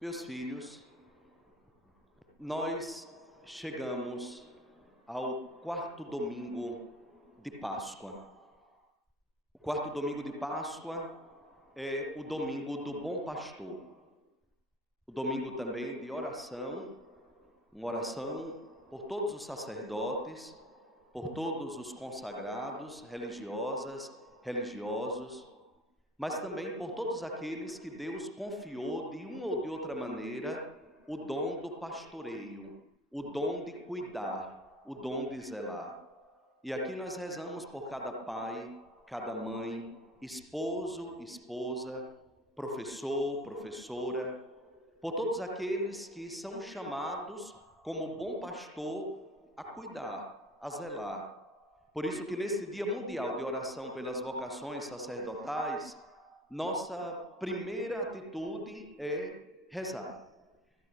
Meus filhos, nós chegamos ao quarto domingo de Páscoa. O quarto domingo de Páscoa é o domingo do Bom Pastor. O domingo também de oração, uma oração por todos os sacerdotes, por todos os consagrados, religiosas, religiosos, mas também por todos aqueles que Deus confiou de uma ou de outra maneira o dom do pastoreio, o dom de cuidar, o dom de zelar. E aqui nós rezamos por cada pai, cada mãe, esposo, esposa, professor, professora, por todos aqueles que são chamados como bom pastor a cuidar, a zelar. Por isso que nesse Dia Mundial de Oração pelas Vocações Sacerdotais, nossa primeira atitude é rezar.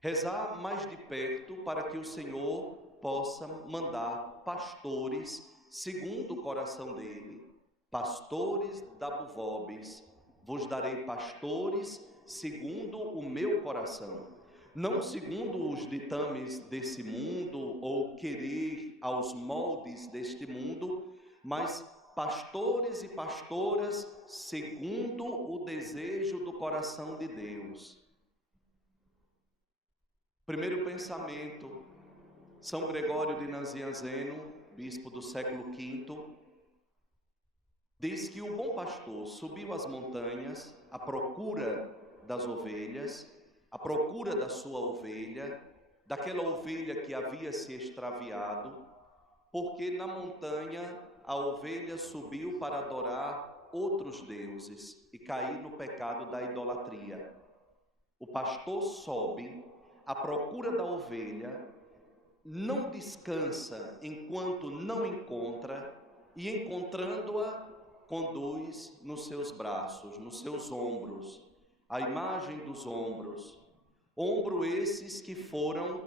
Rezar mais de perto para que o Senhor possa mandar pastores segundo o coração dele. Pastores da Buvobis, vos darei pastores segundo o meu coração. Não segundo os ditames desse mundo ou querer aos moldes deste mundo, mas pastores e pastoras segundo o desejo do coração de Deus. Primeiro pensamento, São Gregório de Nazianzeno, bispo do século V, diz que o bom pastor subiu as montanhas à procura das ovelhas, à procura da sua ovelha, daquela ovelha que havia se extraviado, porque na montanha a ovelha subiu para adorar outros deuses e cair no pecado da idolatria. O pastor sobe à procura da ovelha, não descansa enquanto não encontra, e encontrando-a, conduz nos seus braços, nos seus ombros, a imagem dos ombros, ombro esses que foram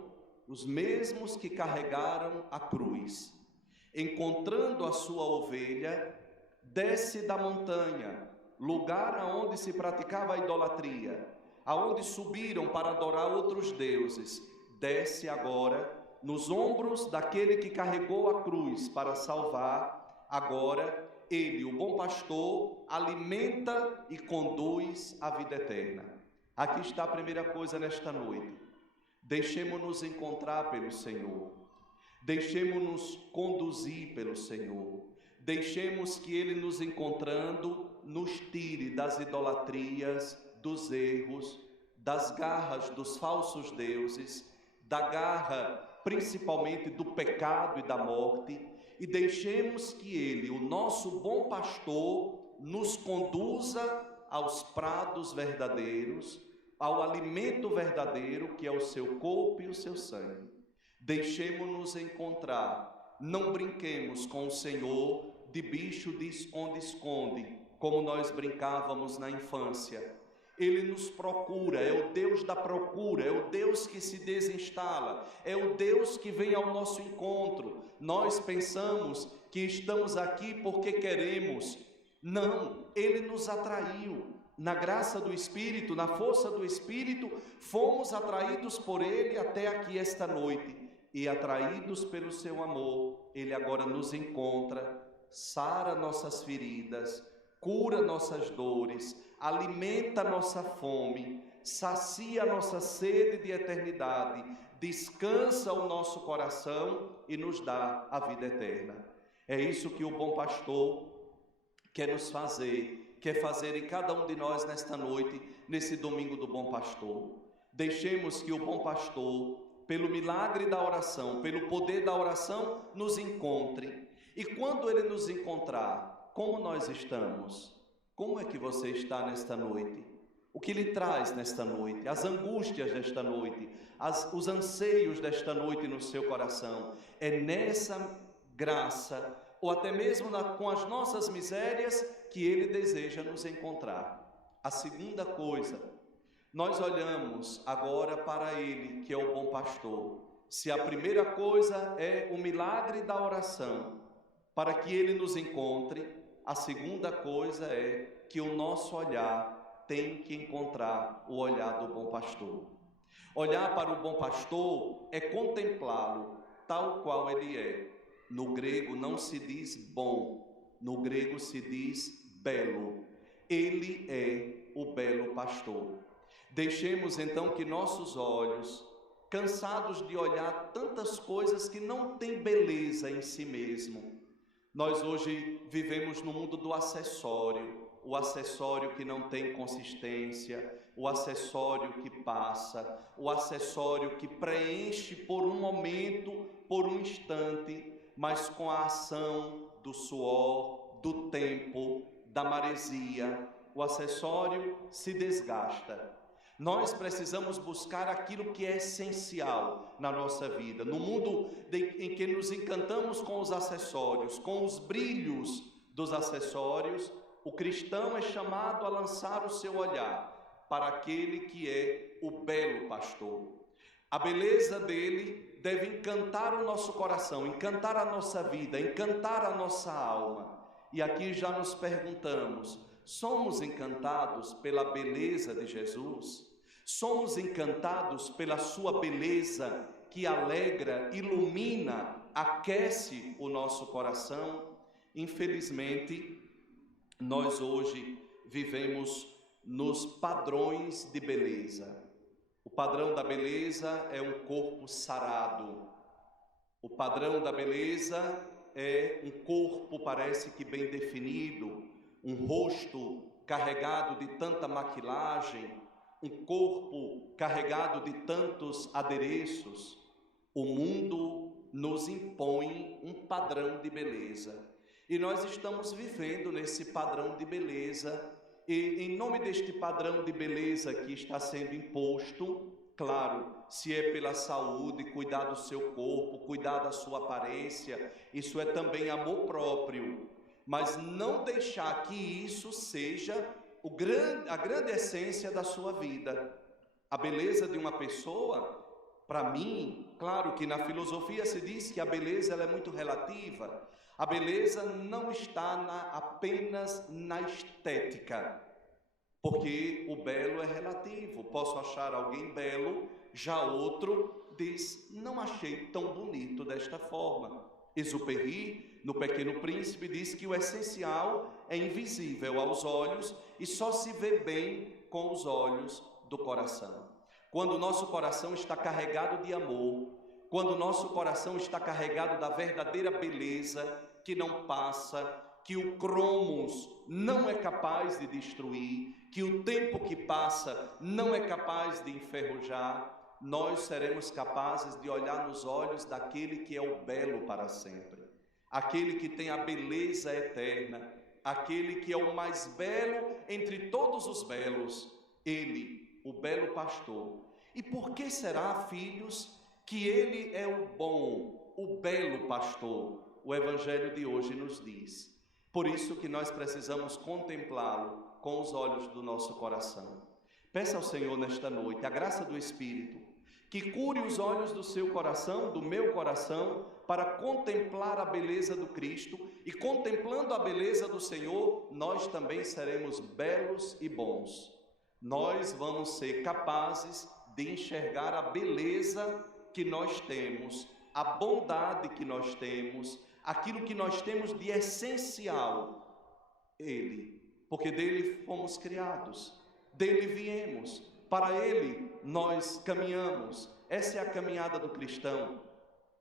os mesmos que carregaram a cruz. Encontrando a sua ovelha, desce da montanha, lugar aonde se praticava a idolatria, aonde subiram para adorar outros deuses, desce agora nos ombros daquele que carregou a cruz para salvar. Agora ele, o bom pastor, alimenta e conduz à vida eterna. Aqui está a primeira coisa nesta noite. Deixemo-nos encontrar pelo Senhor. Deixemo-nos conduzir pelo Senhor. Deixemos que Ele, nos encontrando, nos tire das idolatrias, dos erros, das garras dos falsos deuses, da garra principalmente do pecado e da morte, e deixemos que Ele, o nosso bom pastor, nos conduza aos prados verdadeiros, ao alimento verdadeiro que é o seu corpo e o seu sangue. Deixemo-nos encontrar, não brinquemos com o Senhor de bicho de esconde-esconde, como nós brincávamos na infância. Ele nos procura, é o Deus da procura, é o Deus que se desinstala, é o Deus que vem ao nosso encontro. Nós pensamos que estamos aqui porque queremos. Não, Ele nos atraiu. Na graça do Espírito, na força do Espírito, fomos atraídos por Ele até aqui esta noite. E atraídos pelo seu amor, Ele agora nos encontra, sara nossas feridas, cura nossas dores, alimenta nossa fome, sacia nossa sede de eternidade, descansa o nosso coração e nos dá a vida eterna. É isso que o bom pastor quer nos fazer, quer fazer em cada um de nós nesta noite, nesse domingo do bom pastor. Deixemos que o bom pastor, pelo milagre da oração, pelo poder da oração, nos encontre. E quando Ele nos encontrar, como nós estamos? Como é que você está nesta noite? O que lhe traz nesta noite? As angústias desta noite, os anseios desta noite no seu coração. É nessa graça, ou até mesmo com as nossas misérias, que Ele deseja nos encontrar. A segunda coisa, nós olhamos agora para Ele, que é o bom pastor. Se a primeira coisa é o milagre da oração, para que Ele nos encontre, a segunda coisa é que o nosso olhar tem que encontrar o olhar do bom pastor. Olhar para o bom pastor é contemplá-lo tal qual ele é. No grego não se diz bom, no grego se diz belo. Ele é o belo pastor. Deixemos então que nossos olhos, cansados de olhar tantas coisas que não têm beleza em si mesmo, nós hoje vivemos no mundo do acessório, o acessório que não tem consistência, o acessório que passa, o acessório que preenche por um momento, por um instante, mas com a ação do suor, do tempo, da maresia, o acessório se desgasta. Nós precisamos buscar aquilo que é essencial na nossa vida. No mundo em que nos encantamos com os acessórios, com os brilhos dos acessórios, o cristão é chamado a lançar o seu olhar para aquele que é o belo pastor. A beleza dele deve encantar o nosso coração, encantar a nossa vida, encantar a nossa alma. E aqui já nos perguntamos: somos encantados pela beleza de Jesus? Somos encantados pela sua beleza que alegra, ilumina, aquece o nosso coração? Infelizmente, nós hoje vivemos nos padrões de beleza. O padrão da beleza é um corpo sarado. O padrão da beleza é um corpo, parece que bem definido, um rosto carregado de tanta maquilagem, um corpo carregado de tantos adereços. O mundo nos impõe um padrão de beleza e nós estamos vivendo nesse padrão de beleza, e em nome deste padrão de beleza que está sendo imposto, claro, se é pela saúde, cuidar do seu corpo, cuidar da sua aparência, isso é também amor próprio, mas não deixar que isso seja a grande essência da sua vida. A beleza de uma pessoa, para mim, claro que na filosofia se diz que a beleza ela é muito relativa. A beleza não está apenas na estética, porque o belo é relativo. Posso achar alguém belo, já outro diz: não achei tão bonito desta forma. Exupéry, no Pequeno Príncipe, diz que o essencial é invisível aos olhos e só se vê bem com os olhos do coração. Quando o nosso coração está carregado de amor, quando o nosso coração está carregado da verdadeira beleza que não passa, que o cromos não é capaz de destruir, que o tempo que passa não é capaz de enferrujar, nós seremos capazes de olhar nos olhos daquele que é o belo para sempre, aquele que tem a beleza eterna, aquele que é o mais belo entre todos os belos, ele, o belo pastor. E por que será, filhos, que ele é o bom, o belo pastor? O Evangelho de hoje nos diz. Por isso que nós precisamos contemplá-lo com os olhos do nosso coração. Peça ao Senhor nesta noite a graça do Espírito, que cure os olhos do seu coração, do meu coração, para contemplar a beleza do Cristo, e contemplando a beleza do Senhor, nós também seremos belos e bons. Nós vamos ser capazes de enxergar a beleza que nós temos, a bondade que nós temos, aquilo que nós temos de essencial, Ele, porque dele fomos criados, dele viemos, para Ele nós caminhamos. Essa é a caminhada do cristão.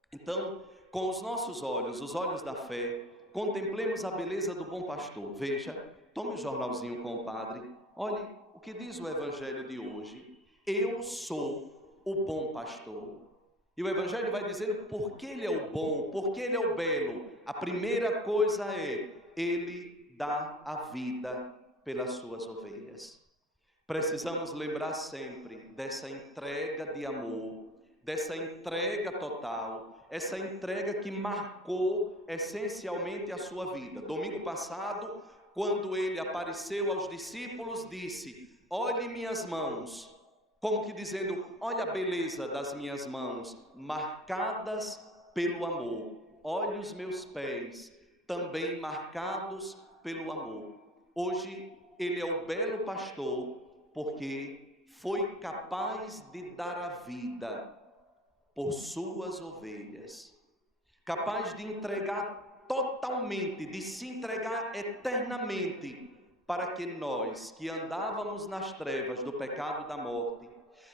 Então, com os nossos olhos, os olhos da fé, contemplemos a beleza do bom pastor. Veja, tome o jornalzinho com o padre, olhe o que diz o Evangelho de hoje. Eu sou o bom pastor. E o Evangelho vai dizendo por que ele é o bom, por que ele é o belo. A primeira coisa é, ele dá a vida pelas suas ovelhas. Precisamos lembrar sempre dessa entrega de amor, dessa entrega total, essa entrega que marcou essencialmente a sua vida. Domingo passado, quando ele apareceu aos discípulos, disse: olhe minhas mãos. Como que dizendo, olha a beleza das minhas mãos, marcadas pelo amor. Olhe os meus pés, também marcados pelo amor. Hoje, ele é o belo pastor, porque foi capaz de dar a vida por suas ovelhas, capaz de entregar totalmente, de se entregar eternamente, para que nós, que andávamos nas trevas do pecado e da morte,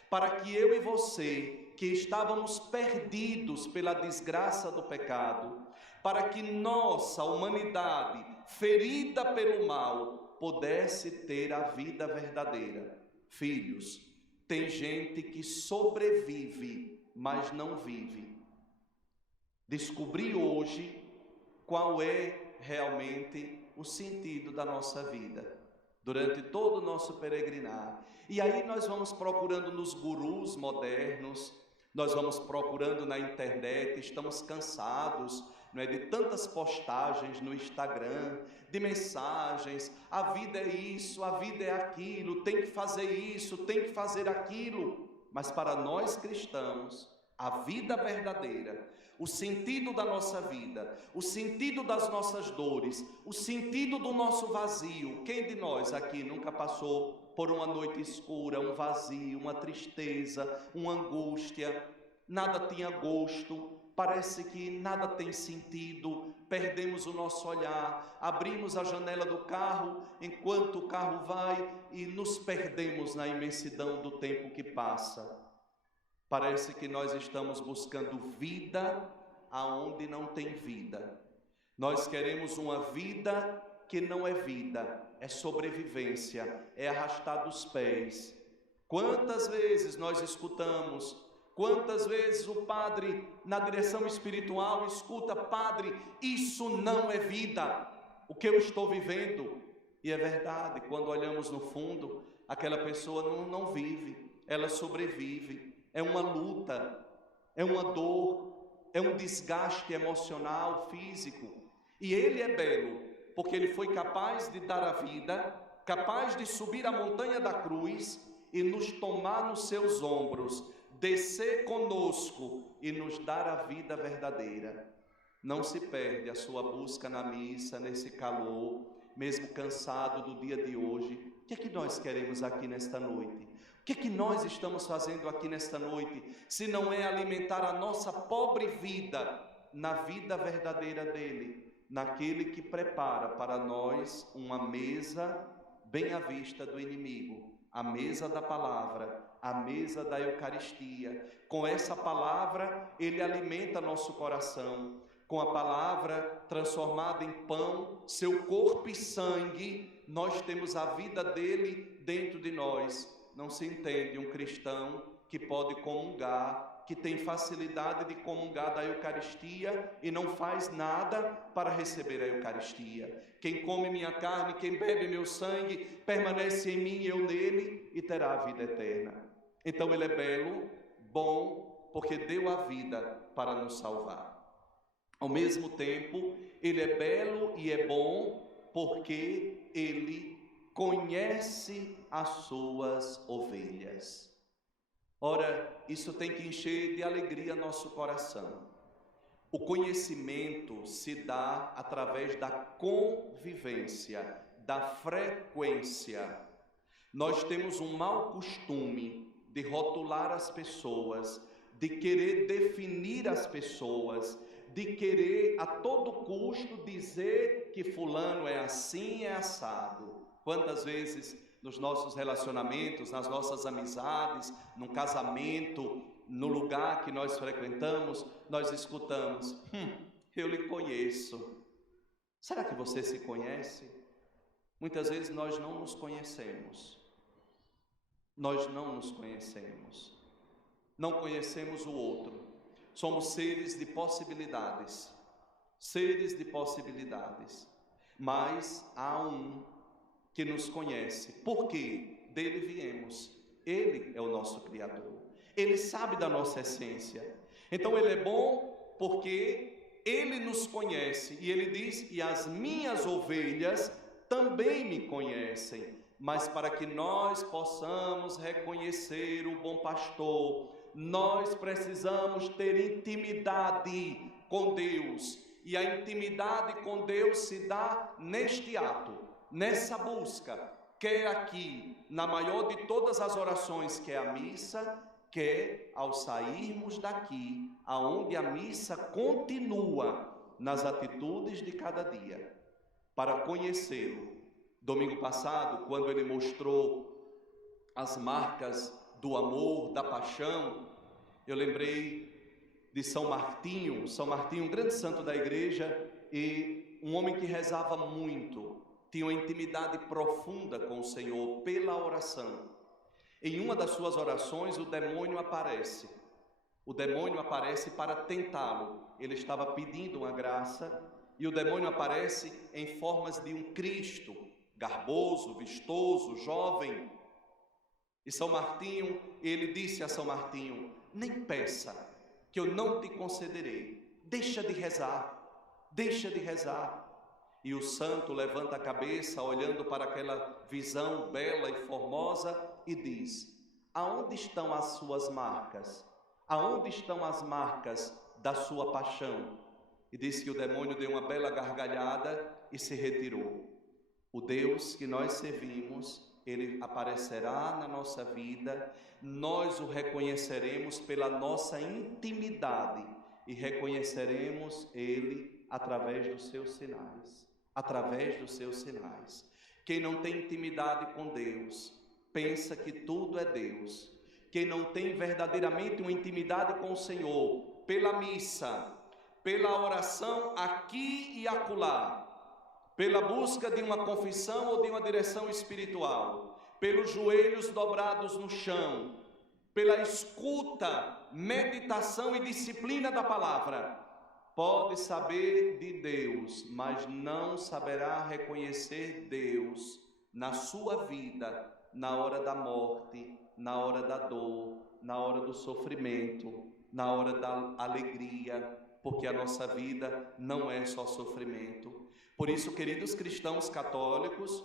para que eu e você, que estávamos perdidos pela desgraça do pecado, para que nossa humanidade, ferida pelo mal, pudesse ter a vida verdadeira. Filhos, tem gente que sobrevive, mas não vive. Descobri hoje qual é realmente o sentido da nossa vida, durante todo o nosso peregrinar. E aí nós vamos procurando nos gurus modernos, nós vamos procurando na internet, estamos cansados, não é, de tantas postagens no Instagram, de mensagens, a vida é isso, a vida é aquilo, tem que fazer isso, tem que fazer aquilo. Mas para nós cristãos, a vida verdadeira, o sentido da nossa vida, o sentido das nossas dores, o sentido do nosso vazio. Quem de nós aqui nunca passou por uma noite escura, um vazio, uma tristeza, uma angústia? Nada tinha gosto, parece que nada tem sentido, perdemos o nosso olhar, abrimos a janela do carro enquanto o carro vai e nos perdemos na imensidão do tempo que passa. Parece que nós estamos buscando vida aonde não tem vida. Nós queremos uma vida que não é vida, é sobrevivência, é arrastar dos pés. Quantas vezes nós escutamos, quantas vezes o padre na direção espiritual escuta: padre, isso não é vida, o que eu estou vivendo. E é verdade, quando olhamos no fundo, aquela pessoa não vive, ela sobrevive. É uma luta, é uma dor, é um desgaste emocional, físico. E ele é belo, porque ele foi capaz de dar a vida, capaz de subir a montanha da cruz e nos tomar nos seus ombros, descer conosco e nos dar a vida verdadeira. Não se perde a sua busca na missa, nesse calor, mesmo cansado do dia de hoje. O que é que nós queremos aqui nesta noite? O que é que nós estamos fazendo aqui nesta noite, se não é alimentar a nossa pobre vida na vida verdadeira dele, naquele que prepara para nós uma mesa bem à vista do inimigo, a mesa da palavra, a mesa da Eucaristia. Com essa palavra ele alimenta nosso coração, com a palavra transformada em pão, seu corpo e sangue, nós temos a vida dele dentro de nós. Não se entende um cristão que pode comungar, que tem facilidade de comungar da Eucaristia e não faz nada para receber a Eucaristia. Quem come minha carne, quem bebe meu sangue, permanece em mim e eu nele e terá a vida eterna. Então ele é belo, bom, porque deu a vida para nos salvar. Ao mesmo tempo, ele é belo e é bom porque ele conhece as suas ovelhas. Ora, isso tem que encher de alegria nosso coração. O conhecimento se dá através da convivência, da frequência. Nós temos um mau costume de rotular as pessoas, de querer definir as pessoas, de querer a todo custo dizer que fulano é assim, é assado. Quantas vezes nos nossos relacionamentos, nas nossas amizades, no casamento, no lugar que nós frequentamos, nós escutamos: eu lhe conheço. Será que você se conhece? Muitas vezes nós não nos conhecemos. Nós não nos conhecemos. Não conhecemos o outro. Somos seres de possibilidades. Seres de possibilidades. Mas há um que nos conhece, porque dele viemos. Ele é o nosso Criador, ele sabe da nossa essência. Então ele é bom porque ele nos conhece, e ele diz: e as minhas ovelhas também me conhecem. Mas para que nós possamos reconhecer o bom pastor, nós precisamos ter intimidade com Deus, e a intimidade com Deus se dá neste ato, nessa busca. quer aqui, na maior de todas as orações, que é a missa, quer ao sairmos daqui, aonde a missa continua nas atitudes de cada dia, para conhecê-lo. Domingo passado, quando ele mostrou as marcas do amor, da paixão, eu lembrei de São Martinho, um grande santo da igreja, e um homem que rezava muito, tinha uma intimidade profunda com o Senhor pela oração. Em uma das suas orações, o demônio aparece para tentá-lo. Ele estava pedindo uma graça, e o demônio aparece em formas de um Cristo, garboso, vistoso, jovem. E São Martinho, ele disse a São Martinho: nem peça, que eu não te concederei, deixa de rezar. E o santo levanta a cabeça, olhando para aquela visão bela e formosa, e diz: aonde estão as suas marcas? Aonde estão as marcas da sua paixão? E diz que o demônio deu uma bela gargalhada e se retirou. O Deus que nós servimos, ele aparecerá na nossa vida, nós o reconheceremos pela nossa intimidade e reconheceremos ele através dos seus sinais. Quem não tem intimidade com Deus, pensa que tudo é Deus. Quem não tem verdadeiramente uma intimidade com o Senhor, pela missa, pela oração aqui e acolá, pela busca de uma confissão ou de uma direção espiritual, pelos joelhos dobrados no chão, pela escuta, meditação e disciplina da palavra, pode saber de Deus, mas não saberá reconhecer Deus na sua vida, na hora da morte, na hora da dor, na hora do sofrimento, na hora da alegria, porque a nossa vida não é só sofrimento. Por isso, queridos cristãos católicos,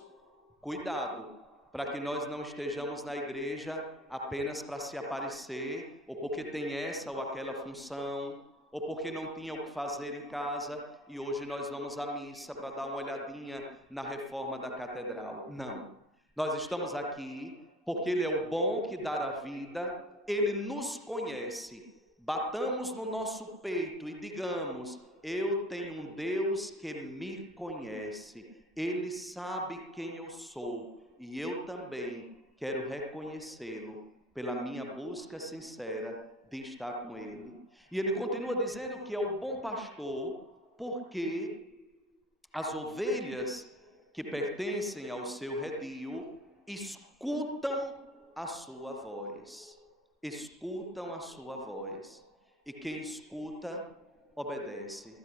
cuidado, para que nós não estejamos na igreja apenas para se aparecer, ou porque tem essa ou aquela função, ou porque não tinha o que fazer em casa, e hoje nós vamos à missa para dar uma olhadinha na reforma da catedral. Não, nós estamos aqui porque Ele é o bom que dá a vida, Ele nos conhece. Batamos no nosso peito e digamos: eu tenho um Deus que me conhece, Ele sabe quem eu sou, e eu também quero reconhecê-lo pela minha busca sincera de estar com Ele. E ele continua dizendo que é o bom pastor, porque as ovelhas que pertencem ao seu redil escutam a sua voz. E quem escuta, obedece.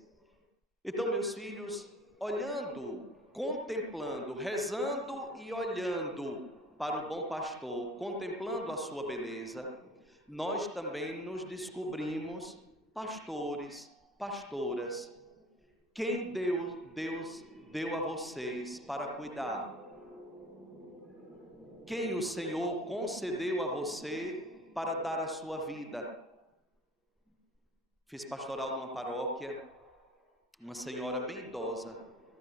Então, meus filhos, olhando, contemplando, rezando e olhando para o bom pastor, contemplando a sua beleza, nós também nos descobrimos pastores, pastoras. Quem Deus deu a vocês para cuidar? Quem o Senhor concedeu a você para dar a sua vida? Fiz pastoral numa paróquia, uma senhora bem idosa,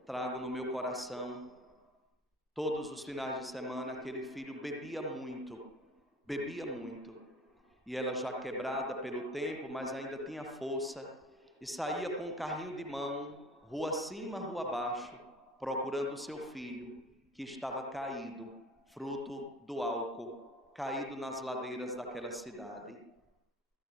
trago no meu coração, todos os finais de semana, aquele filho bebia muito, e ela já quebrada pelo tempo, mas ainda tinha força, e saía com um carrinho de mão, rua acima, rua abaixo, procurando o seu filho, que estava caído, fruto do álcool, caído nas ladeiras daquela cidade.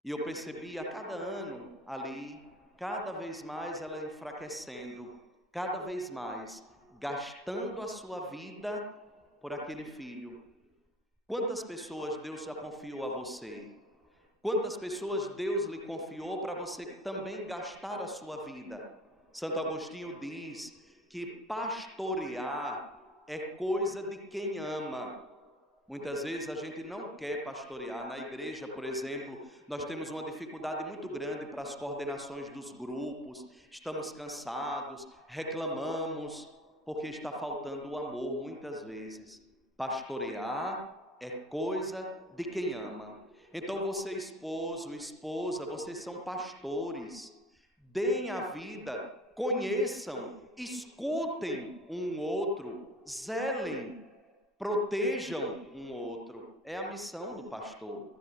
E eu percebi a cada ano ali, cada vez mais ela enfraquecendo, cada vez mais, gastando a sua vida por aquele filho. Quantas pessoas Deus já confiou a você? Quantas pessoas Deus lhe confiou para você também gastar a sua vida? Santo Agostinho diz que pastorear é coisa de quem ama. Muitas vezes a gente não quer pastorear. Na igreja, por exemplo, nós temos uma dificuldade muito grande para as coordenações dos grupos, estamos cansados, reclamamos, porque está faltando o amor muitas vezes. Pastorear é coisa de quem ama. Então você, esposo, esposa, vocês são pastores. Deem a vida, conheçam, escutem um outro, zelem protejam um outro. É a missão do pastor.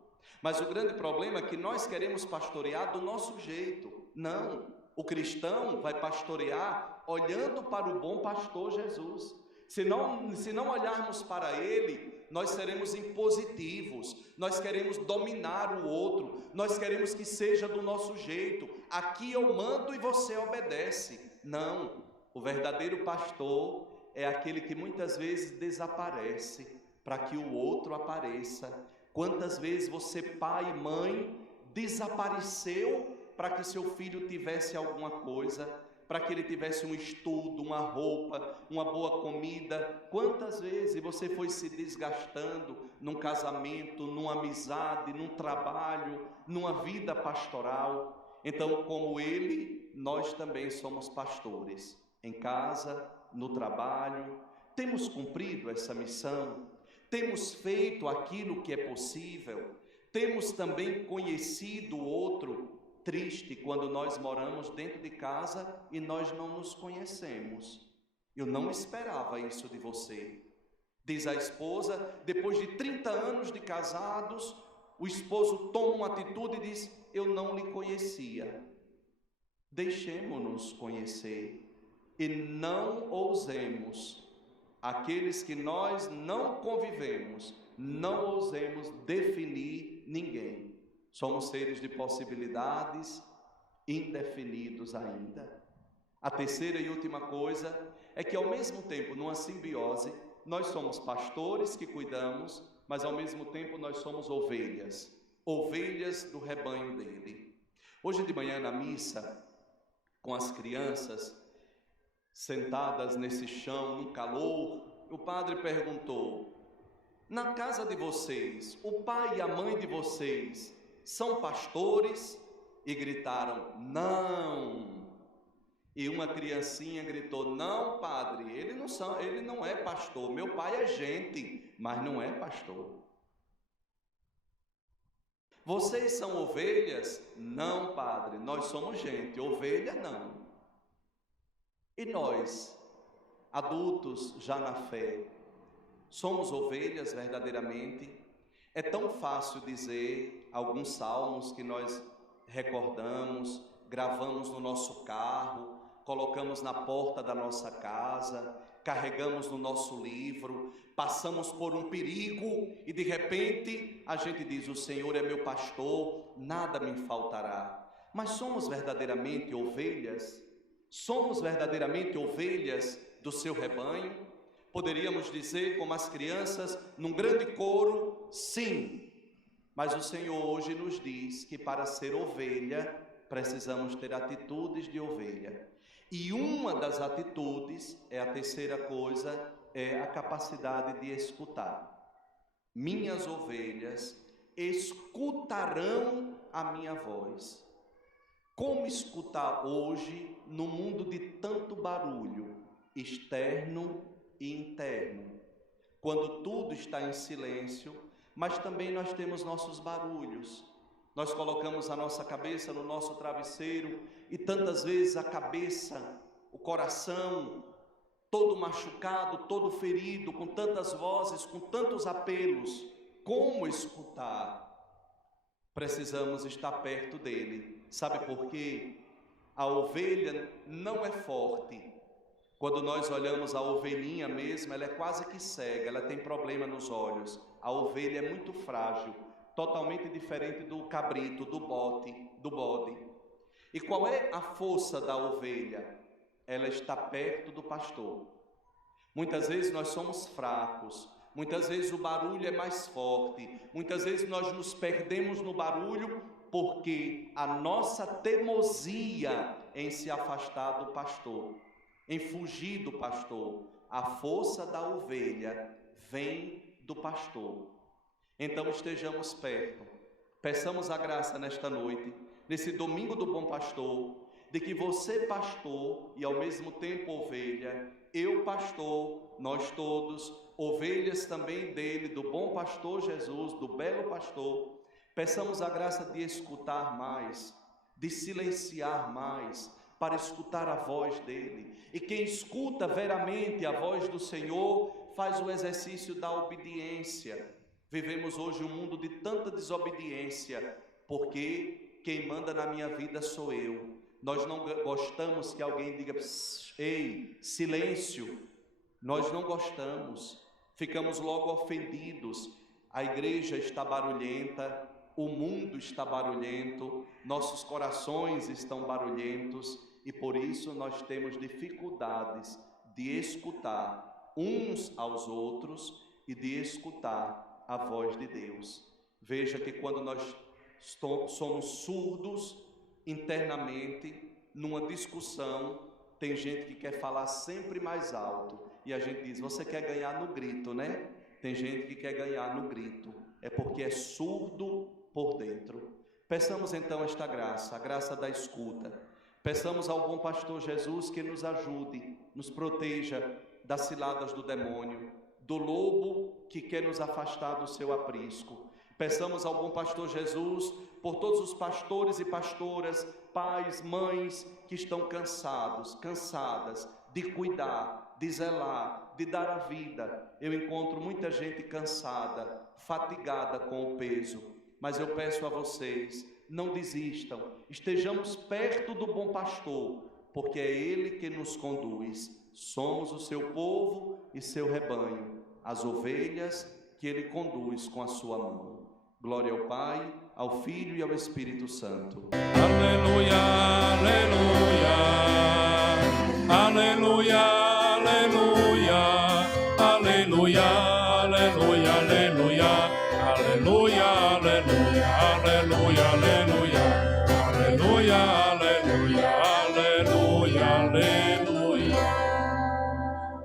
Mas o grande problema é que nós queremos pastorear do nosso jeito. Não, o cristão vai pastorear olhando para o bom pastor Jesus. Se não olharmos para ele, nós seremos impositivos, nós queremos dominar o outro, nós queremos que seja do nosso jeito. Aqui eu mando e você obedece. Não, o verdadeiro pastor é aquele que muitas vezes desaparece para que o outro apareça. Quantas vezes você, pai e mãe, desapareceu para que seu filho tivesse alguma coisa, para que ele tivesse um estudo, uma roupa, uma boa comida? Quantas vezes você foi se desgastando num casamento, numa amizade, num trabalho, numa vida pastoral? Então, como ele, nós também somos pastores, em casa, no trabalho. Temos cumprido essa missão? Temos feito aquilo que é possível? Temos também conhecido o outro? Triste quando nós moramos dentro de casa e nós não nos conhecemos. Eu não esperava isso de você. Diz a esposa, depois de 30 anos de casados, o esposo toma uma atitude e diz: eu não lhe conhecia. Deixemo-nos conhecer e não ousemos, aqueles que nós não convivemos, não ousemos definir ninguém. Somos seres de possibilidades, indefinidos ainda. A terceira e última coisa é que, ao mesmo tempo, numa simbiose, nós somos pastores que cuidamos, mas ao mesmo tempo nós somos ovelhas, ovelhas do rebanho dele. Hoje de manhã na missa, com as crianças sentadas nesse chão, no calor, o padre perguntou: na casa de vocês, o pai e a mãe de vocês são pastores? E gritaram: não. E uma criancinha gritou: não, padre, ele não é pastor. Meu pai é gente, mas não é pastor. Vocês são ovelhas? Não, padre, nós somos gente, ovelha não. E nós, adultos já na fé, somos ovelhas verdadeiramente? É tão fácil dizer alguns salmos que nós recordamos, gravamos no nosso carro, colocamos na porta da nossa casa, carregamos no nosso livro, passamos por um perigo e de repente a gente diz: o Senhor é meu pastor, nada me faltará. Mas somos verdadeiramente ovelhas? Somos verdadeiramente ovelhas do seu rebanho? Poderíamos dizer, como as crianças, num grande coro: sim. Mas o Senhor hoje nos diz que para ser ovelha, precisamos ter atitudes de ovelha. E uma das atitudes, a terceira coisa, é a capacidade de escutar. Minhas ovelhas escutarão a minha voz. Como escutar hoje no mundo de tanto barulho, externo e interno, quando tudo está em silêncio, mas também nós temos nossos barulhos. Nós colocamos a nossa cabeça no nosso travesseiro e tantas vezes a cabeça, o coração, todo machucado, todo ferido, com tantas vozes, com tantos apelos. Como escutar? Precisamos estar perto dele. Sabe por quê? A ovelha não é forte. Quando nós olhamos a ovelhinha mesmo, ela é quase que cega, ela tem problema nos olhos. A ovelha é muito frágil, totalmente diferente do cabrito, do bode. E qual é a força da ovelha? Ela está perto do pastor. Muitas vezes nós somos fracos, muitas vezes o barulho é mais forte, muitas vezes nós nos perdemos no barulho porque a nossa teimosia em se afastar do pastor, em fugir do pastor. A força da ovelha vem do pastor. Então estejamos perto, peçamos a graça nesta noite, nesse domingo do bom pastor, de que você, pastor, e ao mesmo tempo ovelha, eu, pastor, nós todos, ovelhas também dele, do bom pastor Jesus, do belo pastor, peçamos a graça de escutar mais, de silenciar mais, para escutar a voz dele. E quem escuta veramente a voz do Senhor faz o exercício da obediência. Vivemos hoje um mundo de tanta desobediência, porque quem manda na minha vida sou eu. Nós não gostamos que alguém diga, ei, silêncio. Nós não gostamos, ficamos logo ofendidos. A igreja está barulhenta, o mundo está barulhento, nossos corações estão barulhentos e por isso nós temos dificuldades de escutar uns aos outros e de escutar a voz de Deus. Veja que quando nós somos surdos internamente, numa discussão, tem gente que quer falar sempre mais alto e a gente diz, você quer ganhar no grito, né? Tem gente que quer ganhar no grito, é porque é surdo por dentro. Peçamos então esta graça, a graça da escuta. Peçamos ao bom pastor Jesus que nos ajude, nos proteja das ciladas do demônio, do lobo que quer nos afastar do seu aprisco. Peçamos ao bom pastor Jesus por todos os pastores e pastoras, pais, mães que estão cansados, cansadas de cuidar, de zelar, de dar a vida. Eu encontro muita gente cansada, fatigada com o peso, mas eu peço a vocês, não desistam, estejamos perto do bom pastor, porque é ele que nos conduz. Somos o seu povo e seu rebanho, as ovelhas que ele conduz com a sua mão. Glória ao Pai, ao Filho e ao Espírito Santo. Aleluia, aleluia, aleluia, aleluia, aleluia, aleluia, aleluia, aleluia, aleluia, aleluia, aleluia.